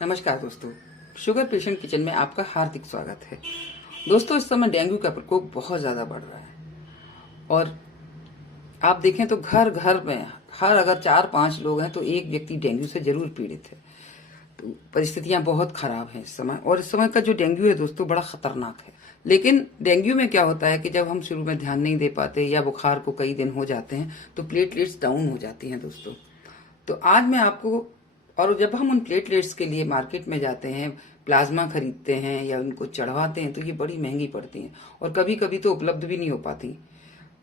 नमस्कार दोस्तों, sugar patient kitchen में आपका हार्दिक स्वागत है। दोस्तों, इस समय डेंगू का प्रकोप बहुत ज्यादा बढ़ रहा है और आप देखें तो घर घर में हर अगर 4-5 लोग हैं तो एक व्यक्ति डेंगू से जरूर पीड़ित है। तो परिस्थितियां बहुत खराब हैं इस समय, और इस समय का जो डेंगू है दोस्तों बड़ा खतरनाक है। लेकिन डेंगू में क्या होता है कि जब हम शुरू में ध्यान नहीं दे पाते या बुखार को कई दिन हो जाते हैं तो प्लेटलेट्स डाउन हो जाती हैं दोस्तों। तो आज मैं आपको, और जब हम उन प्लेटलेट्स के लिए मार्केट में जाते हैं, प्लाज्मा खरीदते हैं या उनको चढ़वाते हैं तो ये बड़ी महंगी पड़ती हैं और कभी कभी तो उपलब्ध भी नहीं हो पाती।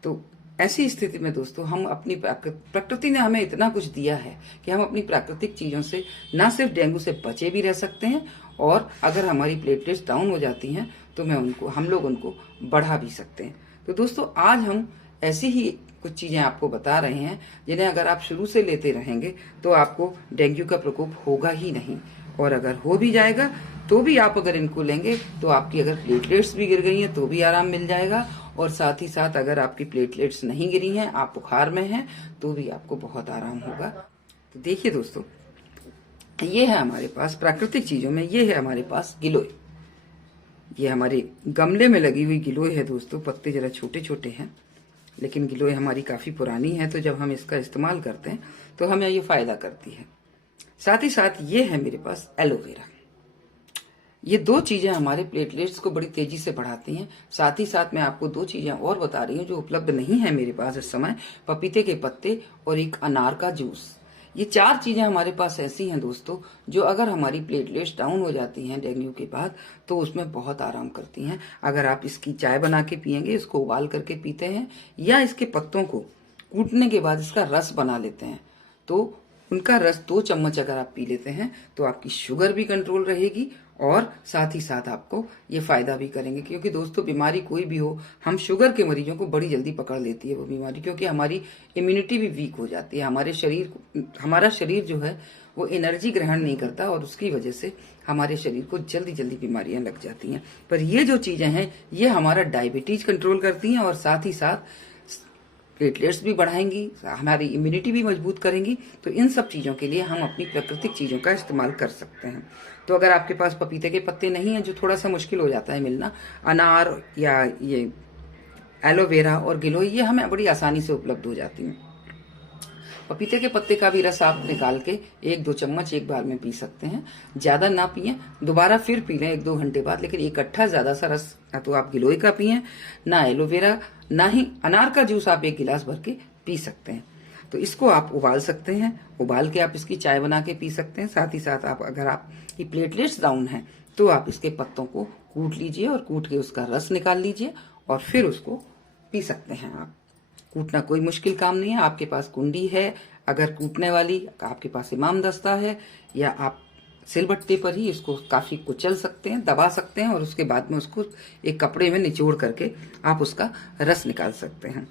तो ऐसी स्थिति में दोस्तों हम अपनी प्रकृति ने हमें इतना कुछ दिया है कि हम अपनी प्राकृतिक चीजों से न सिर्फ डेंगू से बचे भी रह सकते हैं, और अगर हमारी प्लेटलेट्स डाउन हो जाती हैं तो हम लोग उनको बढ़ा भी सकते हैं। तो दोस्तों आज हम ऐसी ही कुछ चीजें आपको बता रहे हैं जिन्हें अगर आप शुरू से लेते रहेंगे तो आपको डेंगू का प्रकोप होगा ही नहीं, और अगर हो भी जाएगा तो भी आप अगर इनको लेंगे तो आपकी अगर प्लेटलेट्स भी गिर गई हैं तो भी आराम मिल जाएगा, और साथ ही साथ अगर आपकी प्लेटलेट्स नहीं गिरी हैं, आप बुखार में हैं, तो भी आपको बहुत आराम होगा। तो देखिए दोस्तों, ये है हमारे पास प्राकृतिक चीजों में, ये है हमारे पास गिलोय। ये हमारे गमले में लगी हुई गिलोय है दोस्तों। पत्ते जरा छोटे छोटे हैं लेकिन गिलोय हमारी काफी पुरानी है, तो जब हम इसका इस्तेमाल करते हैं तो हमें ये फायदा करती है। साथ ही साथ ये है मेरे पास एलोवेरा। ये दो चीजें हमारे प्लेटलेट्स को बड़ी तेजी से बढ़ाती हैं। साथ ही साथ मैं आपको दो चीजें और बता रही हूँ जो उपलब्ध नहीं है मेरे पास इस समय, पपीते के पत्ते और एक अनार का जूस। ये 4 चीजें हमारे पास ऐसी हैं दोस्तों जो अगर हमारी प्लेटलेट्स डाउन हो जाती हैं डेंगू के बाद तो उसमें बहुत आराम करती हैं। अगर आप इसकी चाय बना के पियेंगे, इसको उबाल करके पीते हैं, या इसके पत्तों को कूटने के बाद इसका रस बना लेते हैं, तो उनका रस 2 चम्मच अगर आप पी लेते हैं तो आपकी शुगर भी कंट्रोल रहेगी और साथ ही साथ आपको ये फायदा भी करेंगे। क्योंकि दोस्तों बीमारी कोई भी हो, हम शुगर के मरीजों को बड़ी जल्दी पकड़ लेती है वो बीमारी, क्योंकि हमारी इम्यूनिटी भी वीक हो जाती है। हमारा शरीर जो है वो एनर्जी ग्रहण नहीं करता और उसकी वजह से हमारे शरीर को जल्दी जल्दी बीमारियां लग जाती हैं। पर ये जो चीजें हैं ये हमारा डायबिटीज कंट्रोल करती हैं और साथ ही साथ प्लेटलेट्स भी बढ़ाएंगी, हमारी इम्यूनिटी भी मजबूत करेंगी। तो इन सब चीजों के लिए हम अपनी प्राकृतिक चीजों का इस्तेमाल कर सकते हैं। तो अगर आपके पास पपीते के पत्ते नहीं है, जो थोड़ा सा मुश्किल हो जाता है मिलना, अनार या ये एलोवेरा और गिलोय ये हमें बड़ी आसानी से उपलब्ध हो जाती हैं। पपीते के पत्ते का भी रस आप निकाल के 1-2 चम्मच एक बार में पी सकते हैं। ज्यादा ना पिए, दोबारा फिर पी लें 1-2 घंटे बाद, लेकिन इकट्ठा ज्यादा सा रस ना तो आप गिलोय का पिए, ना एलोवेरा, ना ही अनार का जूस आप 1 गिलास भर के पी सकते हैं। तो इसको आप उबाल सकते हैं, उबाल के आप इसकी चाय बना के पी सकते हैं। साथ ही साथ अगर आपकी प्लेटलेट्स डाउन है तो आप इसके पत्तों को कूट लीजिए और कूट के उसका रस निकाल लीजिए और फिर उसको पी सकते हैं आप। कूटना कोई मुश्किल काम नहीं है। आपके पास कुंडी है अगर कूटने वाली, आपके पास इमाम दस्ता है, या आप सिलबट्टे पर ही इसको काफी कुचल सकते हैं, दबा सकते हैं और उसके बाद में उसको एक कपड़े में निचोड़ करके आप उसका रस निकाल सकते हैं।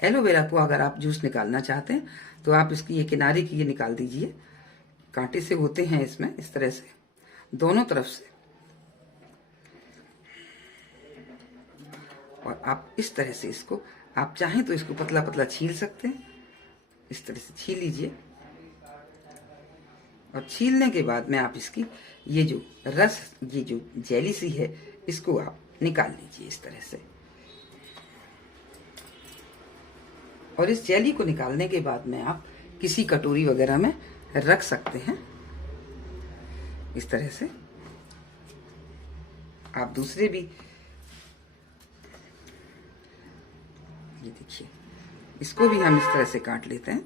एलोवेरा को अगर आप जूस निकालना चाहते हैं तो आप इसकी ये किनारे की ये निकाल दीजिए, कांटे से होते हैं इसमें, इस तरह से दोनों तरफ से, और आप इस तरह से इसको, आप चाहें तो इसको पतला पतला छील सकते हैं। इस तरह से छील लीजिए और छीलने के बाद में आप इसकी ये जो रस, ये जो जेली सी है, इसको आप निकाल लीजिए इस तरह से। और इस जेली को निकालने के बाद में आप किसी कटोरी वगैरह में रख सकते हैं इस तरह से। आप दूसरे भी, ये देखिए, इसको भी हम इस तरह से काट लेते हैं।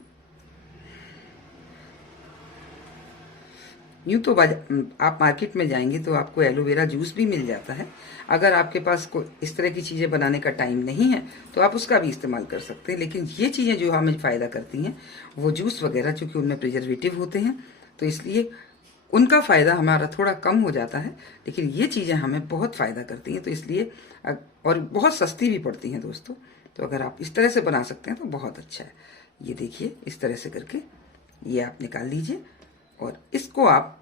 यूं तो आप मार्केट में जाएंगे तो आपको एलोवेरा जूस भी मिल जाता है। अगर आपके पास कोई इस तरह की चीजें बनाने का टाइम नहीं है तो आप उसका भी इस्तेमाल कर सकते हैं। लेकिन ये चीजें जो हमें फायदा करती हैं वो जूस वगैरह, चूंकि उनमें प्रिजर्वेटिव होते हैं तो इसलिए उनका फायदा हमारा थोड़ा कम हो जाता है, लेकिन ये चीजें हमें बहुत फायदा करती हैं। तो इसलिए, और बहुत सस्ती भी पड़ती हैं दोस्तों। तो अगर आप इस तरह से बना सकते हैं तो बहुत अच्छा है। ये देखिए, इस तरह से करके ये आप निकाल लीजिए और इसको आप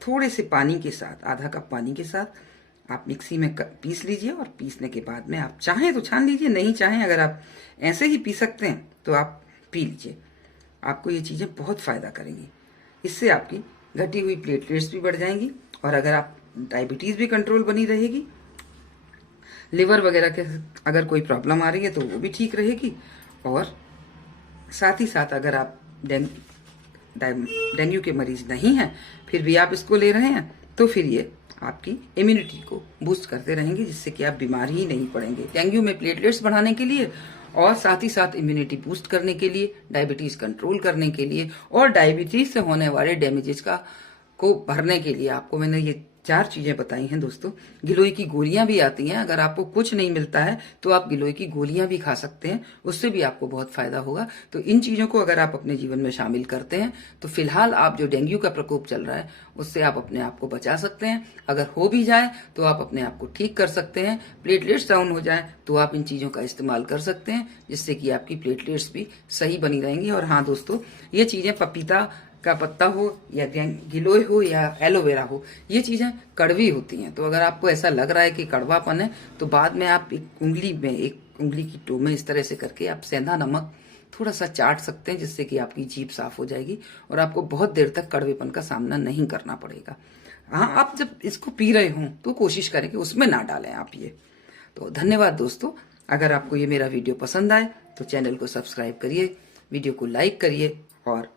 थोड़े से पानी के साथ, आधा कप पानी के साथ आप मिक्सी में पीस लीजिए। और पीसने के बाद में आप चाहें तो छान लीजिए, नहीं चाहें अगर आप ऐसे ही पी सकते हैं तो आप पी लीजिए। आपको ये चीजें बहुत फायदा करेंगी। इससे आपकी घटी हुई प्लेटलेट्स भी बढ़ जाएंगी, और अगर आप डायबिटीज भी कंट्रोल बनी रहेगी, लिवर वगैरह के अगर कोई प्रॉब्लम आ रही है तो वो भी ठीक रहेगी। और साथ ही साथ अगर आप डेंगू के मरीज नहीं हैं, फिर भी आप इसको ले रहे हैं, तो फिर ये आपकी इम्यूनिटी को बूस्ट करते रहेंगे, जिससे कि आप बीमार ही नहीं पड़ेंगे। डेंगू में प्लेटलेट्स बढ़ाने के लिए और साथ ही साथ इम्यूनिटी बूस्ट करने के लिए, डायबिटीज कंट्रोल करने के लिए और डायबिटीज से होने वाले डैमेजेस को भरने के लिए आपको मैंने ये 4 चीजें बताई हैं दोस्तों। गिलोय की गोलियां भी आती हैं, अगर आपको कुछ नहीं मिलता है तो आप गिलोय की गोलियां भी खा सकते हैं, उससे भी आपको बहुत फायदा होगा। तो इन चीजों को अगर आप अपने जीवन में शामिल करते हैं तो फिलहाल आप जो डेंगू का प्रकोप चल रहा है उससे आप अपने आप को बचा सकते हैं। अगर हो भी जाए तो आप अपने आप को ठीक कर सकते हैं। प्लेटलेट्स डाउन हो जाए तो आप इन चीजों का इस्तेमाल कर सकते हैं, जिससे कि आपकी प्लेटलेट्स भी सही बनी रहेंगी। और हाँ दोस्तों, ये चीजें पपीता का पत्ता हो या गिलोय हो या एलोवेरा हो, ये चीजें कड़वी होती हैं। तो अगर आपको ऐसा लग रहा है कि कड़वापन है तो बाद में आप एक उंगली की टो में इस तरह से करके आप सेंधा नमक थोड़ा सा चाट सकते हैं, जिससे कि आपकी जीभ साफ हो जाएगी और आपको बहुत देर तक कड़वेपन का सामना नहीं करना पड़ेगा। हाँ, आप जब इसको पी रहे हों तो कोशिश करें कि उसमें ना डालें आप ये। तो धन्यवाद दोस्तों। अगर आपको ये मेरा वीडियो पसंद आए तो चैनल को सब्सक्राइब करिए, वीडियो को लाइक करिए और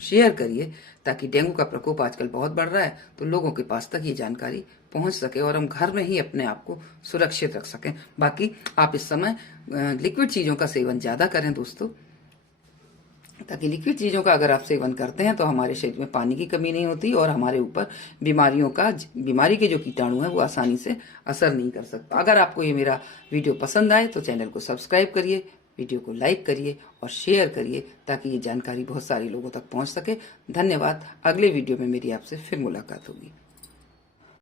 शेयर करिए, ताकि डेंगू का प्रकोप आजकल बहुत बढ़ रहा है तो लोगों के पास तक ये जानकारी पहुंच सके और हम घर में ही अपने आप को सुरक्षित रख सकें। बाकी आप इस समय लिक्विड चीजों का सेवन ज्यादा करें दोस्तों, ताकि लिक्विड चीजों का अगर आप सेवन करते हैं तो हमारे शरीर में पानी की कमी नहीं होती और हमारे ऊपर बीमारी के जो कीटाणु हैं वो आसानी से असर नहीं कर सकता। अगर आपको ये मेरा वीडियो पसंद आए तो चैनल को सब्सक्राइब करिए, वीडियो को लाइक करिए और शेयर करिए, ताकि ये जानकारी बहुत सारे लोगों तक पहुंच सके। धन्यवाद। अगले वीडियो में मेरी आपसे फिर मुलाकात होगी।